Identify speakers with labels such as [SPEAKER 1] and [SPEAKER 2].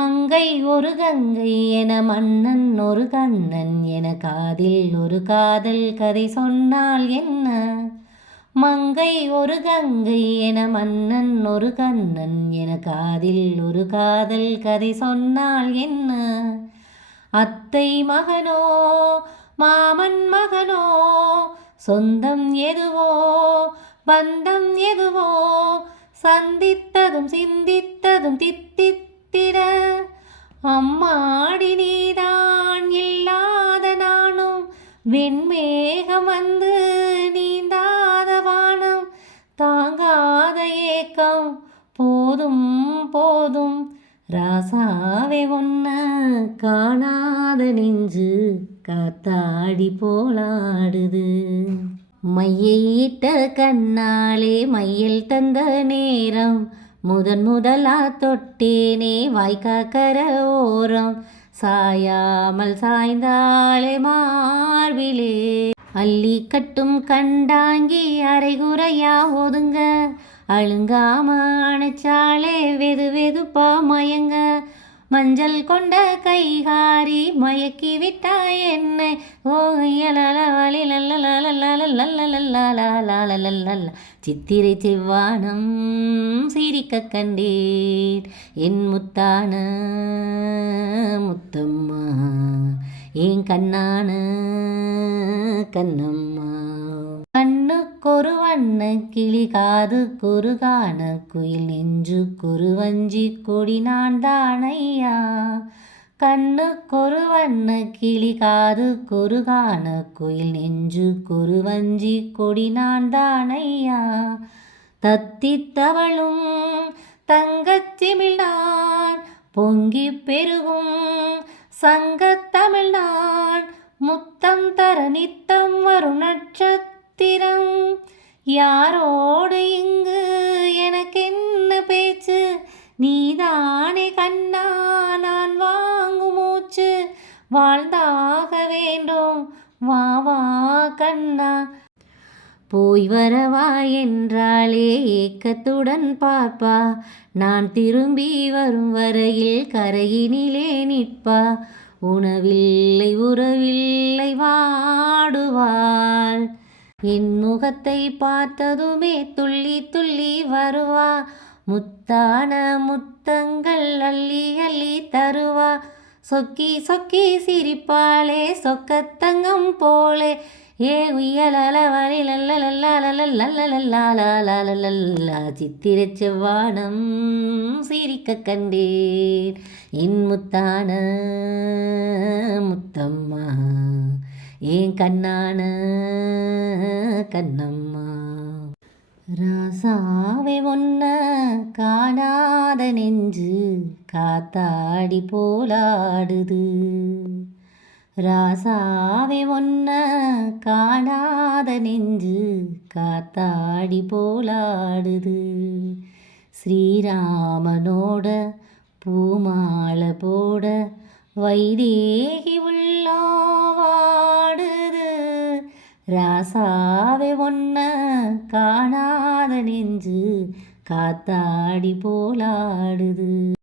[SPEAKER 1] மங்கை ஒரு கங்கை என மன்னன் ஒரு கண்ணன் என காதில் ஒரு காதல் கதை சொன்னால் என்ன? மங்கை ஒரு கங்கை என மன்னன் ஒரு கண்ணன் என காதில் ஒரு காதல் கதை சொன்னால் என்ன? அத்தை மகனோ மாமன் மகனோ சொந்தம் எதுவோ பந்தம் எதுவோ சந்தித்ததும் சிந்தித்ததும் தித்தித்த அம்மாடி நீதான் இல்லாத நானும். வெண்மேகம் வந்து நீந்தாத வானம். தாங்காத ஏக்கம். போதும் போதும். ராசாவே ஒன்ன காணாத நெஞ்சு. காத்தாடி போலாடுது. மையிட்ட கண்ணாலே மையல் தந்த நேரம். முதன் முதலா தொட்டேனே வாய்க்காக்கர ஓரம். சாயாமல் சாய்ந்தாலே மார்பிலே. அள்ளி கட்டும் கண்டாங்கி அரைகுறையா ஒதுங்க. அழுங்காம அணைச்சாலே வெது வெதுப்பா மயங்க. மஞ்சள் கொண்ட கைகாரி மயக்கி விட்டாய் என்னை. சித்திரை செவ்வானம் சிரிக்க கண்டீர் என் முத்தான முத்தம்மா என் கண்ணான கண்ணம் கண்ணுக்கொரு வண்ண கிளி காது குறுகான குயில் நெஞ்சு குருவஞ்சி கொடி நான் தானையா? கண்ணுக்கொரு வண்ண கிளி காது குறுகான குயில் நெஞ்சு குருவஞ்சி கொடி நான் தானையா? தத்தித்தவளும் தங்கச்சிமிழ்தான் பொங்கி பெருகும் சங்கத்தமிழ்நான் முத்தம் தர நித்தம் வரும் நட்சத்திரம். யாரோடு இங்கு? எனக்கென்ன பேச்சு? நீதானே கண்ணா நான் வாங்கு மூச்சு. வாழ்ந்தாக வேண்டும் வா வா கண்ணா. போய் வரவா என்றாலே ஏக்கத்துடன் பார்ப்பா. நான் திரும்பி வரும் வரையில் கரையினிலே நிற்பா. உணவில்லை உறவில்லை வாடுவாள். என் முகத்தை பார்த்ததுமே துள்ளி துள்ளி வருவா. முத்தான முத்தங்கள் அள்ளி அள்ளி தருவா. சொக்கி சொக்கி சிரிப்பாளே சொக்கத்தங்கம் போலே. ஏ உயலலவரிலல்லா சித்திர செவ்வானம் சிரிக்க கண்டேன். என் முத்தான ஏன் கண்ணான கண்ணம்மா? ராசாவை ஒன்ன காணாத நெஞ்சு காத்தாடி போலாடுது. ராசாவே ஒன்ன காணாத நெஞ்சு காத்தாடி போலாடுது. ஸ்ரீராமனோட பூமாலை போட வைதேகி காவே ஒன்ன காணாத நெஞ்சு காத்தாடி போலாடுது.